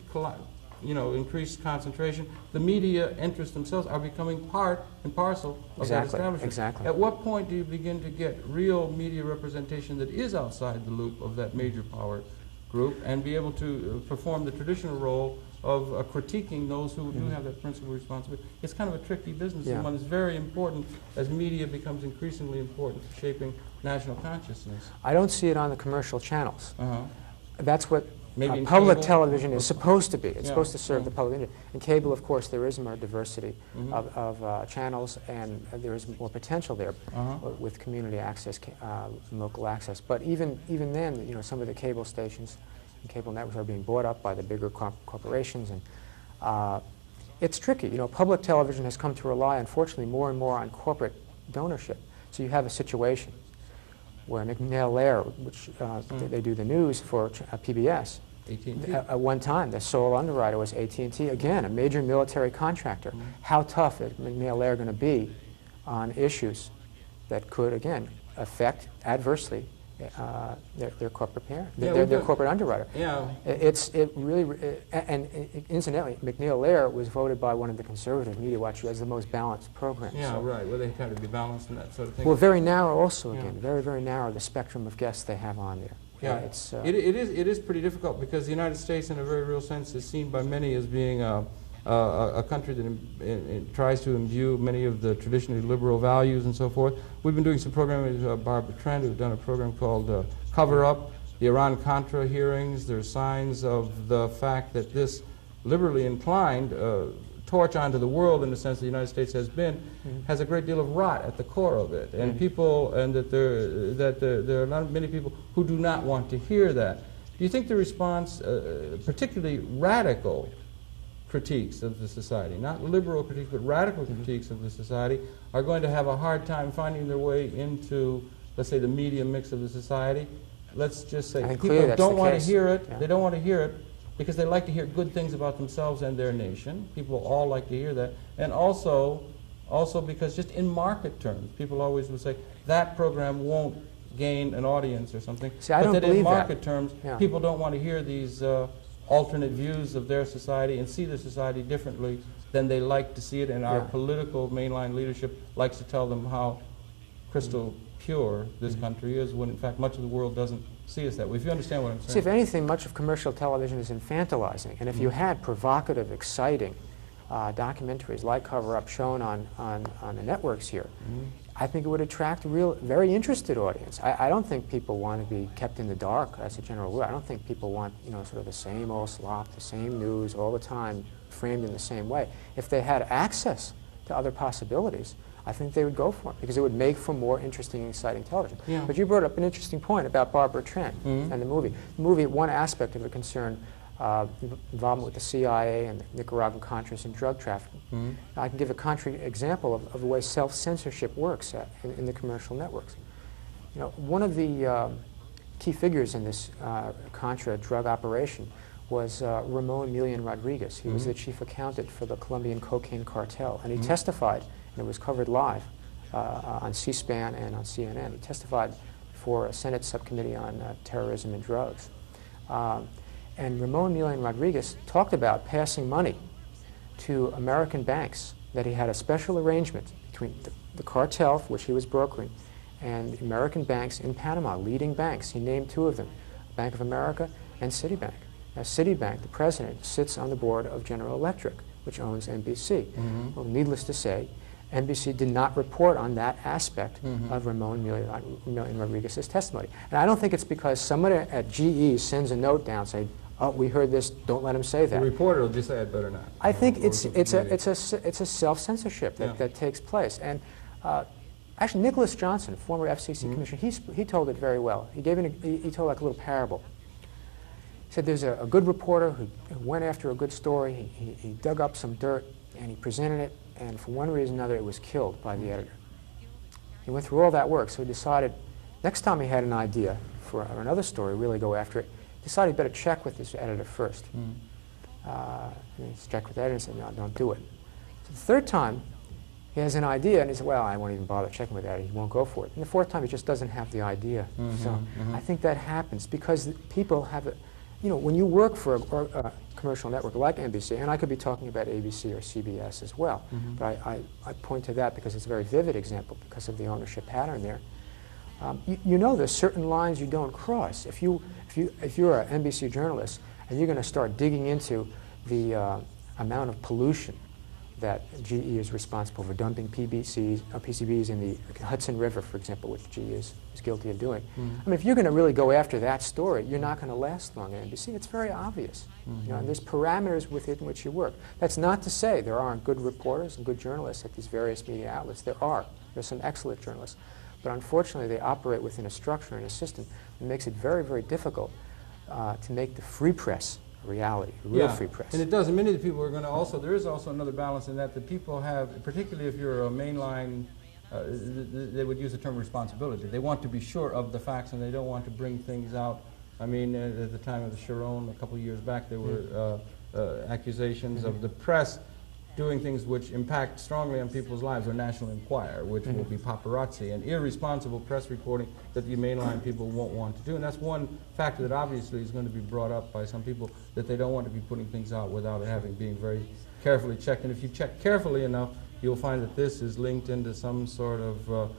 concentration, the media interests themselves are becoming part and parcel of that establishment. Exactly. At what point do you begin to get real media representation that is outside the loop of that major power group and be able to perform the traditional role of critiquing those who do have that principal responsibility? It's kind of a tricky business, and one is very important as media becomes increasingly important for shaping national consciousness. I don't see it on the commercial channels. That's what Maybe public cable? Television is supposed to be. It's supposed to serve the public interest. In cable, of course, there is more diversity of channels, and there is more potential there with community access, local access. But even then, some of the cable stations and cable networks are being bought up by the bigger corporations, and it's tricky. Public television has come to rely, unfortunately, more and more on corporate donorship. So you have a situation where McNeil-Lehrer, which they do the news for PBS, at one time, the sole underwriter was AT&T, again, a major military contractor. How tough is McNeil-Lehrer going to be on issues that could, again, affect adversely their corporate parent, Yeah, their corporate underwriter. Yeah. And incidentally, MacNeil Lehrer was voted by one of the conservative media watchers as the most balanced program. Yeah, so. right. Well, they kind of be balanced and that sort of thing. Well, very narrow also, Yeah. again, very, very narrow, the spectrum of guests they have on there. Yeah, It's, it is pretty difficult because the United States, in a very real sense, is seen by many as being a country that tries to imbue many of the traditionally liberal values and so forth. We've been doing some programming with Barbara Trent, who've done a program called Cover Up, the Iran-Contra hearings. There are signs of the fact that this liberally inclined torch onto the world, in the sense the United States has been, has a great deal of rot at the core of it, and that there are not many people who do not want to hear that. Do you think the response, particularly radical critiques of the society, not liberal critiques, but radical critiques of the society, are going to have a hard time finding their way into, let's say, the media mix of the society? Let's just say people don't want to hear it. Yeah. They don't want to hear it because they like to hear good things about themselves and their nation. People all like to hear that. And also because just in market terms, people always would say, that program won't gain an audience or something. See, I don't but that believe in market that. terms, Yeah. people don't want to hear these alternate views of their society and see the society differently than they like to see it, and our political mainline leadership likes to tell them how crystal pure this country is, when in fact much of the world doesn't see us that way. If you understand what I'm saying. See, if anything, much of commercial television is infantilizing, and if you had provocative, exciting documentaries like Cover Up shown on the networks here, I think it would attract a real, very interested audience. I don't think people want to be kept in the dark as a general rule. I don't think people want, sort of the same old slop, the same news all the time, framed in the same way. If they had access to other possibilities, I think they would go for it, because it would make for more interesting and exciting television. Yeah. But you brought up an interesting point about Barbara Trent and the movie. The movie, one aspect of it concerned involvement with the CIA and the Nicaraguan Contras and drug trafficking. I can give a concrete example of the way self-censorship works in the commercial networks. One of the key figures in this Contra drug operation was Ramon Milian Rodriguez. He was the chief accountant for the Colombian cocaine cartel, and he testified, and it was covered live on C-SPAN and on CNN. He testified for a Senate subcommittee on terrorism and drugs. And Ramon Milian Rodriguez talked about passing money to American banks, that he had a special arrangement between the cartel, which he was brokering, and American banks in Panama, leading banks. He named two of them, Bank of America and Citibank. Now, Citibank, the president, sits on the board of General Electric, which owns NBC. Well, needless to say, NBC did not report on that aspect of Ramon Milian Rodriguez's testimony. And I don't think it's because somebody at GE sends a note down saying, oh, we heard this, don't let him say that. The reporter will just say, I'd better not. I think it's a self-censorship that takes place. And actually, Nicholas Johnson, former FCC commissioner, he told it very well. He told like a little parable. He said there's a good reporter who went after a good story. He dug up some dirt and he presented it, and for one reason or another, it was killed by the editor. He went through all that work, so he decided next time he had an idea for another story, really go after it, decided he better check with his editor first. And he checked with the editor and said, no, don't do it. So the third time, he has an idea, and he said, well, I won't even bother checking with the editor. He won't go for it. And the fourth time, he just doesn't have the idea. So I think that happens because people have when you work for a commercial network like NBC, and I could be talking about ABC or CBS as well, but I point to that because it's a very vivid example because of the ownership pattern there. There's certain lines you don't cross. If you're an NBC journalist and you're going to start digging into the amount of pollution that GE is responsible for dumping PCBs in the Hudson River, for example, which GE is guilty of doing. I mean, if you're going to really go after that story, you're not going to last long at NBC. It's very obvious. And there's parameters within which you work. That's not to say there aren't good reporters and good journalists at these various media outlets. There are. There's some excellent journalists. But unfortunately, they operate within a structure and a system that makes it very, very difficult to make the free press a reality, a real free press. And it does. And many of the people are going to also, there is also another balance in that the people have, particularly if you're a mainline, they would use the term responsibility. They want to be sure of the facts and they don't want to bring things out. I mean, at the time of the Sharon, a couple of years back, there were accusations of the press doing things which impact strongly on people's lives, or National Enquirer, which will be paparazzi and irresponsible press reporting that the mainline people won't want to do. And that's one factor that obviously is going to be brought up by some people, that they don't want to be putting things out without it being very carefully checked. And if you check carefully enough, you'll find that this is linked into some sort of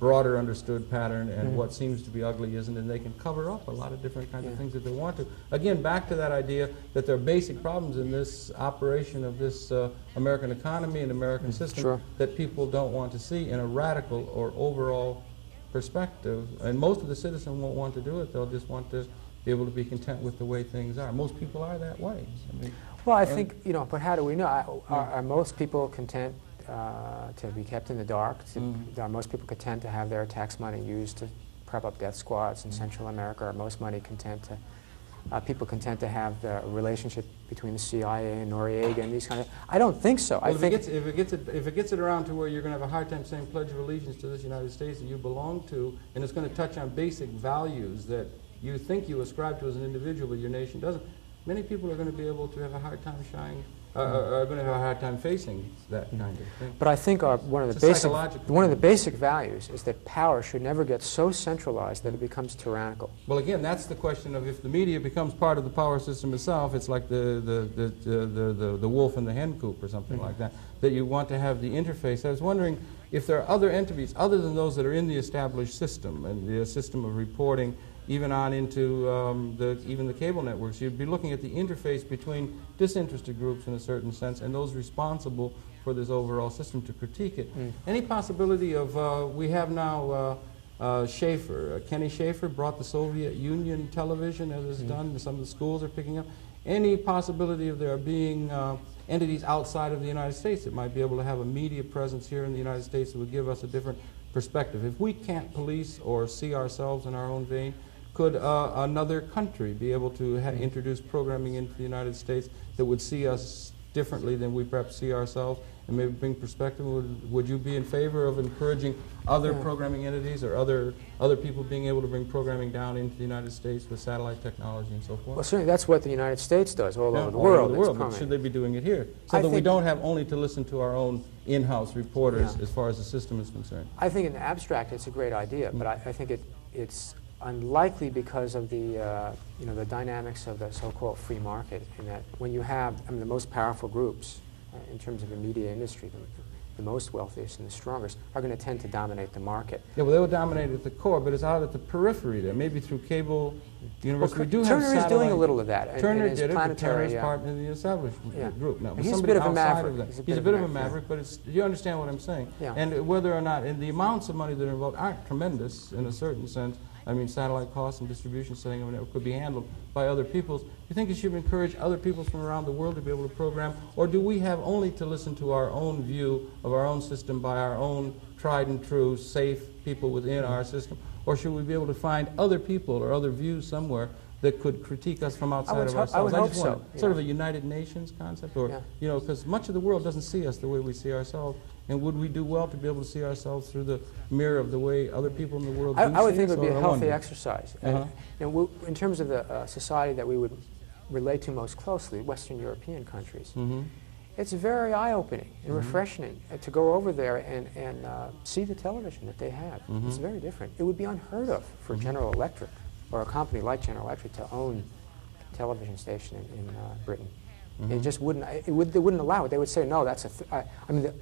broader understood pattern, and what seems to be ugly isn't, and they can cover up a lot of different kinds of things that they want to. Again, back to that idea that there are basic problems in this operation of this American economy and American system that people don't want to see in a radical or overall perspective. And most of the citizens won't want to do it. They'll just want to be able to be content with the way things are. Most people are that way. I mean, well, I think, you know, but how do we know? Are most people content to be kept in the dark? Are most people content to have their tax money used to prep up death squads in Central America? Are most people content to have the relationship between the CIA and Noriega and these kind of? I don't think so. Well, if it gets it around to where you're going to have a hard time saying Pledge of Allegiance to this United States that you belong to, and it's going to touch on basic values that you think you ascribe to as an individual, but your nation doesn't, many people are going to be able to have a hard time are going to have a hard time facing that kind of thing. But I think one of the basic values is that power should never get so centralized that it becomes tyrannical. Well, again, that's the question of if the media becomes part of the power system itself. It's like the wolf in the hen coop or something like that. That you want to have the interface. I was wondering if there are other entities other than those that are in the established system and the system of reporting, even on into even the cable networks. You'd be looking at the interface between disinterested groups in a certain sense and those responsible for this overall system to critique it. Any possibility of, we have now Schaefer, Kenny Schaefer brought the Soviet Union television, as is done, and some of the schools are picking up. Any possibility of there being entities outside of the United States that might be able to have a media presence here in the United States that would give us a different perspective? If we can't police or see ourselves in our own vein, could another country be able to introduce programming into the United States that would see us differently than we perhaps see ourselves, and maybe bring perspective? Would you be in favor of encouraging other programming entities or other people being able to bring programming down into the United States with satellite technology and so forth? Well, certainly that's what the United States does all over the all world. Over the world, but should they be doing it here? So that we don't have only to listen to our own in-house reporters as far as the system is concerned. I think in the abstract it's a great idea, but I think it's unlikely because of the the dynamics of the so-called free market, in that when you have the most powerful groups in terms of the media industry, the most wealthiest and the strongest are going to tend to dominate the market. Yeah, well, they will dominate at the core, but it's out at the periphery there, maybe through cable. University. Well, we do Turner have is doing a little of that. Turner did it, but Turner is part of the established group now. He's a bit of a maverick. He's a bit of a maverick, but you understand what I'm saying. Yeah. And whether or not, and the amounts of money that are involved aren't tremendous in a certain sense. I mean, satellite costs and distribution setting of a network could be handled by other peoples. Do you think it should encourage other peoples from around the world to be able to program, or do we have only to listen to our own view of our own system by our own tried and true, safe people within our system? Or should we be able to find other people or other views somewhere that could critique us from outside of ourselves? I would hope so. Sort of a United Nations concept, or because much of the world doesn't see us the way we see ourselves. And would we do well to be able to see ourselves through the mirror of the way other people in the world do I would think us? it would be a healthy exercise. And in terms of the society that we would relate to most closely, Western European countries, it's very eye-opening and refreshing to go over there and see the television that they have. It's very different. It would be unheard of for General Electric or a company like General Electric to own a television station in Britain. It just wouldn't. They wouldn't allow it. They would say, no, that's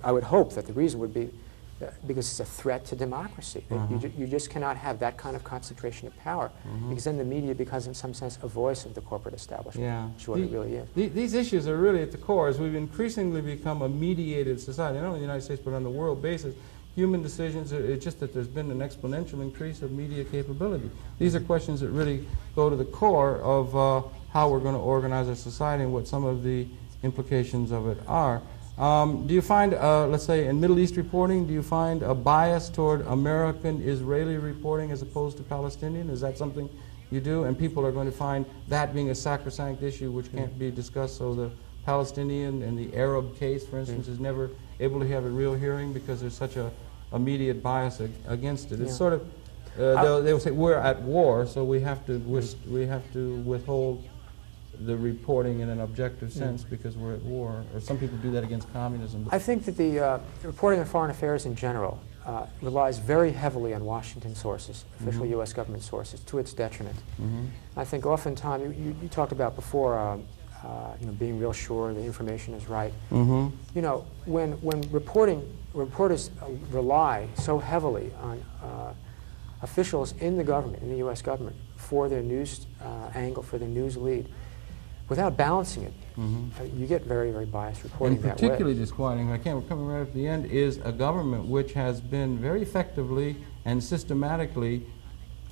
I would hope that the reason would be because it's a threat to democracy. You just cannot have that kind of concentration of power, because then the media becomes, in some sense, a voice of the corporate establishment. Yeah. Which is what it really is. These issues are really at the core. As we've increasingly become a mediated society, not only in the United States but on the world basis, human decisions, it's just that there's been an exponential increase of media capability. These are questions that really go to the core of how we're going to organize our society and what some of the implications of it are. Do you find, let's say, in Middle East reporting, do you find a bias toward American-Israeli reporting as opposed to Palestinian? Is that something you do? And people are going to find that being a sacrosanct issue which can't be discussed, so the Palestinian and the Arab case, for instance, is never able to have a real hearing because there's such a immediate bias against it. It's sort of, they will say, we're at war, so we have to withhold the reporting in an objective sense because we're at war, or some people do that against communism. I think that the reporting on foreign affairs in general relies very heavily on Washington sources, official U.S. government sources, to its detriment. I think oftentimes, you talked about before, you know, being real sure the information is right. You know, when reporters rely so heavily on officials in the government, in the U.S. government, for their news angle, for their news lead, without balancing it, you get very, very biased reporting that way. And particularly disquieting, we're coming right at the end, is a government which has been very effectively and systematically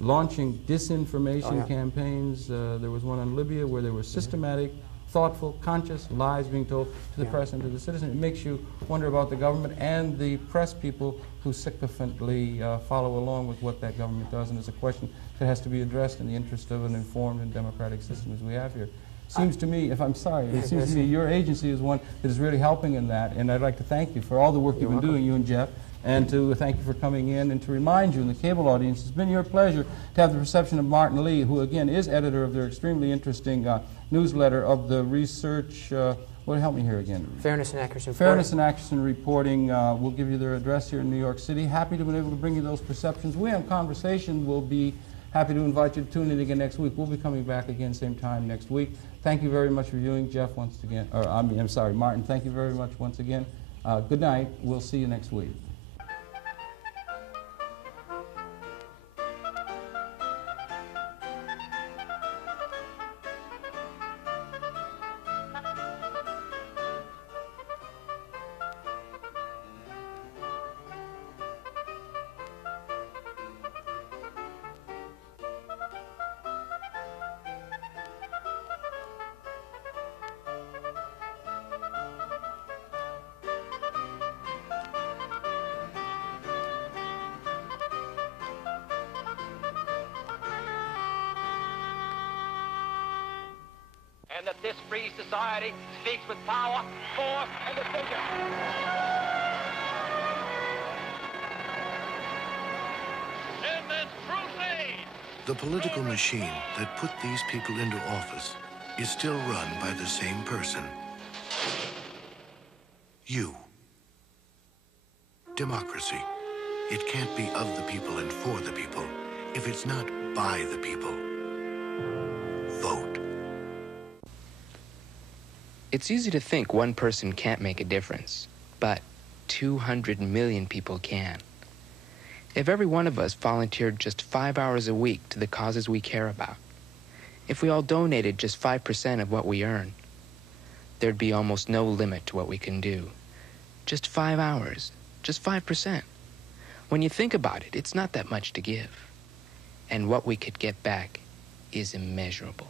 launching disinformation campaigns. There was one on Libya where there were systematic, thoughtful, conscious lies being told to the press and to the citizen. It makes you wonder about the government and the press people who sycophantly follow along with what that government does, and it's a question that has to be addressed in the interest of an informed and democratic system as we have here. Seems to me, if I'm sorry, it seems to me your agency is one that is really helping in that, and I'd like to thank you for all the work you've been doing, you and Jeff, and to thank you for coming in, and to remind you and the cable audience, it's been your pleasure to have the reception of Martin Lee, who again is editor of their extremely interesting newsletter of the research, help me here again. Fairness and Accuracy Reporting. Fairness and Accuracy Reporting. We'll give you their address here in New York City. Happy to be able to bring you those perceptions. We have conversation. We'll be happy to invite you to tune in again next week. We'll be coming back again same time next week. Thank you very much for viewing. Jeff, once again, or I'm sorry, Martin, thank you very much once again. Good night. We'll see you next week. And that this free society speaks with power, force, and decision. In this crusade, the political machine that put these people into office is still run by the same person. You. Democracy. It can't be of the people and for the people if it's not by the people. Vote. It's easy to think one person can't make a difference, but 200 million people can. If every one of us volunteered just 5 hours a week to the causes we care about, if we all donated just 5% of what we earn, there'd be almost no limit to what we can do. Just 5 hours, just 5%. When you think about it, it's not that much to give. And what we could get back is immeasurable.